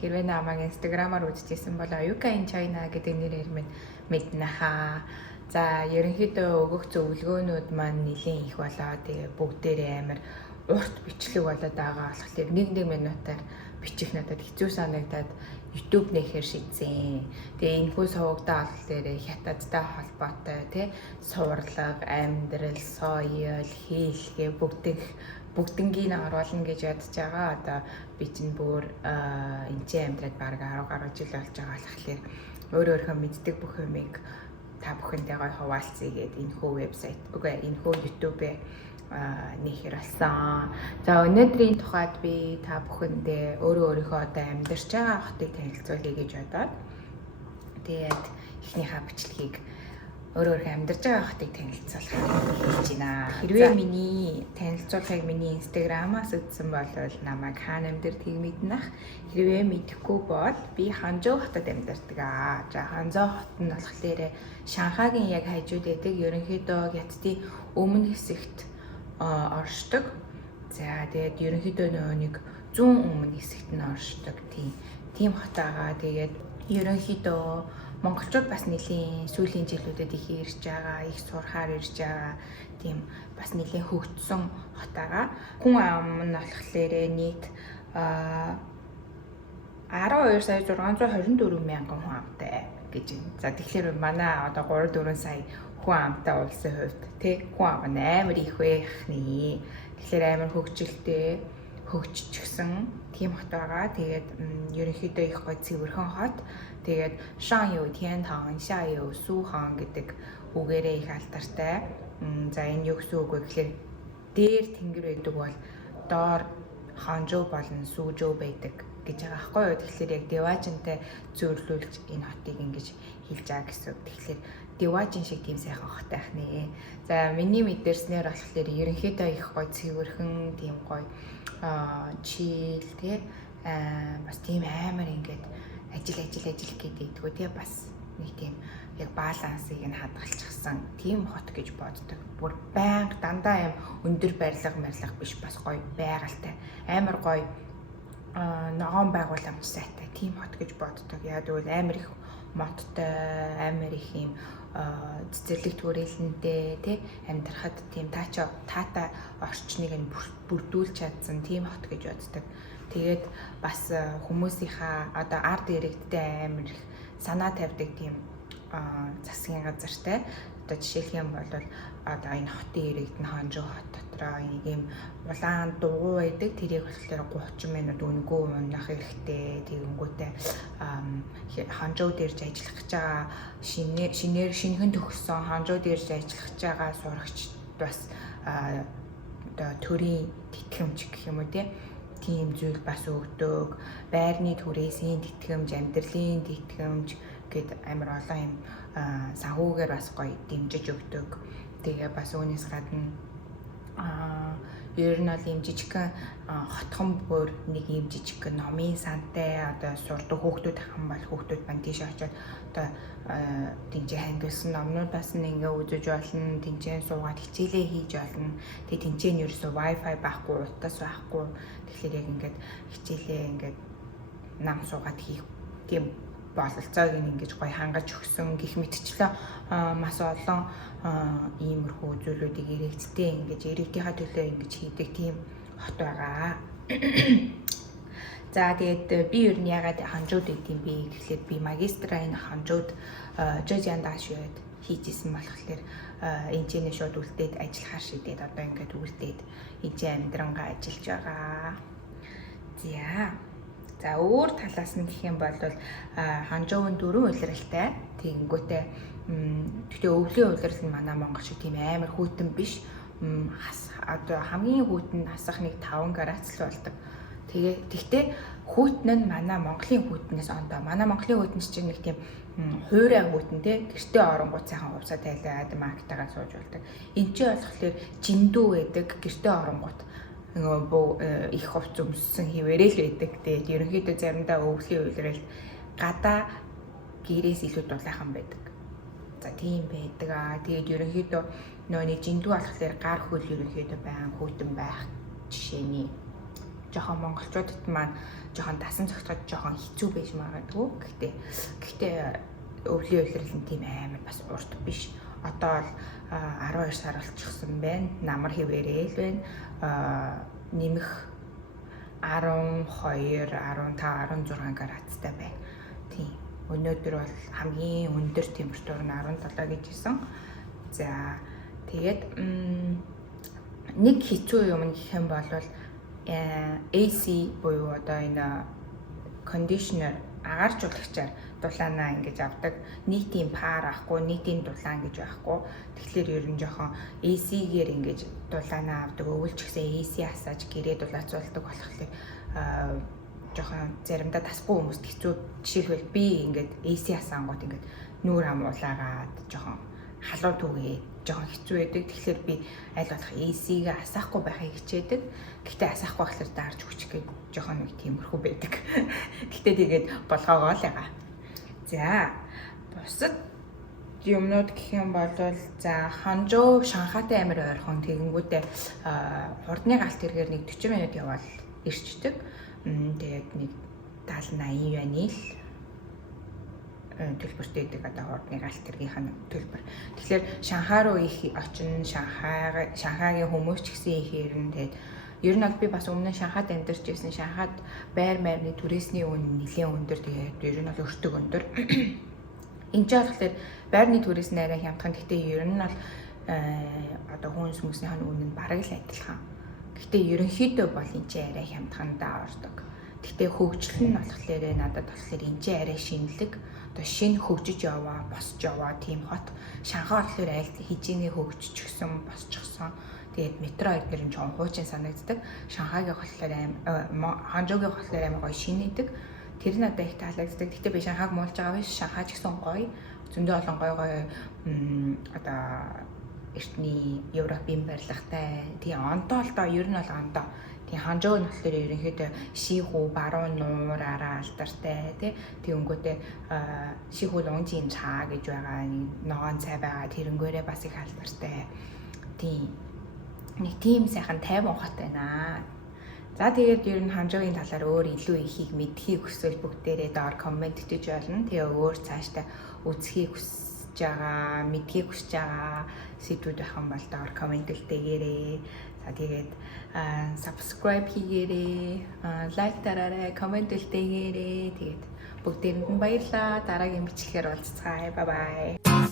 хэрвээ намайг инстаграмаар үзчихсэн бол Yuka in China гэдэг нэрээр мэднэ хаа. За ерөнхийдөө өгөх зөвлөгөөнүүд маань нэлийн их болоо. Тэгээ бүгдээрээ амар урт бичлэг болоод байгаа болохоор 1 минутаар бичих надад хэцүү санагдаад YouTube нэхэр шийдсэн. Тэгээ энэхүү сувгадаа болохоор хятадтай холбоотой тий сурлага, амьдрал, соёл, хийлгээ бүгднийг оруулна гэж бодож байгаа. Одоо би чинь бүр энэ чинь амьдраад бараг 10 гаруй жил болж байгаа болохоор өөрөө мэддэг бүх юмыг та бүхэндээ гой хуваалцъя гэдэг энэхүү вебсайт. Үгүй энэхүү YouTube-ээр нэхэр болсон. За өнөөдрийн тухайд би та бүхэндээ өөрийнхөө одоо амьдарч байгаа хотыг танилцуулъя гэж бодоод тэгээд эхнийхээ бичлэгийг өөрийнхөө амьдарч байгаа хотыг танилцуулах гэж байна. Хэрвээ миний танилцуулгыг миний инстаграмаас үзсэн бол намайг хаана амьдардгийг мэднэх. Хэрвээ мэдэхгүй бол би Ханчжоу хотод амьдардаг. За Ханчжоу хот нь болохоор Шанхайгийн яг хажууд байдаг. Ерөнхийдөө Хятадын өмнө хэсэгт оршдог. За тэгээд ерөнхийдөө нэг 100 өмнө хэсэгт нь оршдог тийм хот байгаа. Тэгээд ерөнхийдөө монголчууд бас нэлийн сүүлийн жилүүдэд их ирж байгаа, их сурахаар ирж байгаа тийм бас нэлийн хөгжсөн хот байгаа. Хүн ам нь болохоор нийт 12,624 мянган хүн амтай гэж байна. За тэгэхээр манай одоо 3-4 сая хүн амтай улсын хувьд тий хүн ам амар их байх нэ. Тэгэхээр амар хөгжилтэй хөгжчихсэн тийм хот байгаа. Тэгээд ерөнхийдөө их гой цэвэрхэн хот. Тэгээд Шан юу Тян таан, Ша юу Су хаан гэдэг үгээрээ их алдартай. За энэ юу гэсэн үг вэ гэхээр дээр тэнгэр байдаг бол доор Ханчжоу болон Сужоу байдаг гэж байгаа байхгүй юу. Тэгэхээр яг Деважинтай зөөрлүүлж энэ хотыг ингэж хэлж байгаа гэсэн үг. Тэгэхээр Деважин шиг тийм сайхан хот байх нэ. За миний мэдэрснээр болохоор ерөнхийдөө их гой цэвэрхэн тийм гой чийл тий бас тийм амар ингээд ажил гэдэггүй тий бас нэг тийм яг балансыг нь хадгалчихсан тийм хот гэж боддог. Бүр байнга дандаа юм өндөр барилга биш бас гоё байгальтай амар гоё ногоон байгууламж сайтай тийм хот гэж боддог. Яг тэгвэл амар их моттой амар их юм цэцэрлэг төрөлнтэй тий амьдрахад тийм таатай орчныг нь бүрдүүлж чадсан тийм хот гэж боддог. Тэгээд бас хүмүүсийнхаа одоо ард иргэдтэй амар их санаа тавьдаг тийм засгийн газартай. Одоо жишээлх юм бол одоо энэ хотын иргэд нь Ханчжоу хот дотроо нэг юм улаан дугуй байдаг. Тэрийг болохоор 30 минут өнгөө унах хэрэгтэй. Тэгэнгүүтээ Ханчжоу дээрж ажиллах гэж байгаа шинэхэн төгссөн Ханчжоу дээрж ажиллах гэж байгаа сурагчд бас одоо төрийн тэтгэмж гэх юм уу тийм зүйл бас өгдөг. Байрны түрээсийн тэтгэмж, амьдралын тэтгэмж гэд амар олон юм санхүүгээр бас гоё дэмжиж өгдөг. Тэгээ бас үүнээс гадна ер нь юм жижигхэн хотхон бүр нэг юм жижигхэн номын сантай одоо сурдаг хүүхдүүд ахын бол хүүхдүүд маань тийш очиод одоо тэнцээ хандуулсан номнуудаас нь ингээ үзэж болно, тэнцээ суугаад хичээлээ хийж болно. Тэгээ тэнцээ нь ерөөсөө wifi байхгүй, утас байхгүй. Тэгэхээр яг ингээд хичээлээ ингээд нам суугаад хийх тийм бололцоог ингэж гоё хангаж өгсөн гэх мэтчлээ маш олон иймэрхүү зүйлүүдийг иргэдтэй ингэж иргэдийнхаа төлөө ингэж хийдэг тийм хот байгаа. За тэгээд би ер нь ягаад Ханчжоуд идэм бэ гэхлээр би магистраа энэ Ханчжоуд Зhejiang Daxuд хийжсэн болохоор энэ ч шууд үлдээд ажиллахаар шийдээд одоо ингээд үлдээд энэ амьдрангаа ажиллаж байгаа. За өөр талаас нь гэх юм бол Ханчжоунд 4 улиралтай. Тэгэнгүүтээ гэхдээ өвлийн улирал нь манай Монгол шиг тийм амар хүйтэн биш. Одоо хамгийн хүйтэн хасах нэг 5 градус л болдог. Тэгтээ хүйтэн нь манай Монголын хүйтнээс ондоо. Манай Монголын хүйтэн чинь нэг тийм хуурай хүйтэн тий гэртээ оронгууд сайхан хувцас тайлаад марктайгаа сууж болдог. Энд чинь болохоор жиндүү байдаг гэртээ оронгууд их хувц өмссөн хിവэрэл байдаг. Тэгээд ерөнхийдөө заримдаа өвлийн улирал гадаа гэрээс илүү дулаахан байдаг. За тийм байдаг. Тэгээд ерөнхийдөө нөөний жиндүү болохоор гар хөл ерөнхийдөө баян хүйтэн байх жишээний жоохон монголчуудад маань жоохон дасан зохицоход жоохон хэцүү байж магадгүй. Гэхдээ өвлийн улирал нь тийм амар бас урт биш. Одоо л 12 сар болчихсон байна. Намар хിവэрээ л байна. Нэмэх 12, 15, 16 градустай байна. Тийм. Өнөөдөр бол хамгийн өндөр температур нь 17 гэж хэлсэн. За тэгээд нэг хэцүү юм гэх юм бол AC буюу одоо энэ кондишнер агааржуулагчаар дулаанаа ингэж авдаг. Нийтийн пар авахгүй, нийтийн дулаан гэж байхгүй. Тэгэхээр ер нь жоохон AC-гээр ингэж дулаанаа авдаг. Өвөлч гэсэн AC асааж гэрээ дулаацуулдаг болохоор жоохон заримдаа тасгүй хүмүүст хэцүү. Жишээлбэл би ингээд AC асаангууд ингээд нүүр амуулаагаад жоохон халуун түгээ жоохон хэцүү байдаг. Тэгэхээр би аль болох AC-гээ асаахгүй байхыг хичээдэг. Гэхдээ асаахгүй болохоор даарж хүчих гээд жоохон нэг тиймэрхүү байдаг. Гэхдээ тэгээд болгоогоо л ягаа. За бусад юмнууд гэх юм бол за Ханчжоу Шанхайтай амар ойрхон тэгэнгүүтээ хурдны галт тэргээр нэг 40 минут явбал ирчдэг. Тэгээд нэг 70-80 юаны л төлбөртэй байдаг одоо хурдны галт тэргийнх нь төлбөр. Тэгэхээр Шанхай руу их очино, Шанхайгийн хүмүүс ч гэсэн их ирнэ. Тэгээд ер нь би бас өмнө Шанхайд амьдарч байсан. Шанхайд байр маягийн түрээсний үн нэлээд өндөр. Тэгээд ер нь бол өртөг өндөр. Энд ч болохоор байрны түрээс нь арай хямдхан. Гэхдээ ер нь бол одоо хүнс хүмүүсийн үн нь бараг л адилхан. Гэхдээ ерөнхийдөө бол энэ ч арай хямдхан даавардаг. Гэхдээ хөгжил нь болохоор надад болохоор энэ ч арай шинэлэг. Одоо шинэ хөгжиж яваа, босч яваа тийм хот. Шанхай болохоор аль хижээний хөгжчихсөн, босчихсон. Тэгээд метро эдгээр нь жоохон хуучин санагддаг. Шанхайгийн болохоор Ханчжоугийн болохоор амар гоё шинэдэг. Тэр нь надад их таалагддаг. Гэхдээ би Шанхайг муулж байгаа биш. Шанхай ч гэсэн гоё. Зөндөө олон гоё одоо эртний Европын барилгатай. Тийм ондоо л доо ер нь бол ондоо. Тийм Ханчжоу нь болохоор ерөнхийдөө шихүү, баруун нуур, араа алдартай тий. Тэгэнгүүтээ шихүү лунжийн цаа гэж байгаа нэг ногоон цай байгаа. Тэрнгээрээ бас их алдартай. Тийм нэг тийм сайхан тайван хот байна. За тэгээд ер нь Ханчжоугийн талаар өөр илүү ихийг мэдхийг хүсвэл бүгдээрээ доор коммент хийж болно. Тэгээ өөр цаашдаа үзхийг хүсэж байгаа, мэдхийг хүсэж байгаа сэдвүүд байх юм бол доор коммент үлдээгээрэй. За тэгээд subscribe хийгээрэй, лайк дараарай, коммент үлдээгээрэй. Тэгээд бүгдээрэнд нь баярлалаа. Дараагийн бичлэгээр уулзцгаая. Bye bye.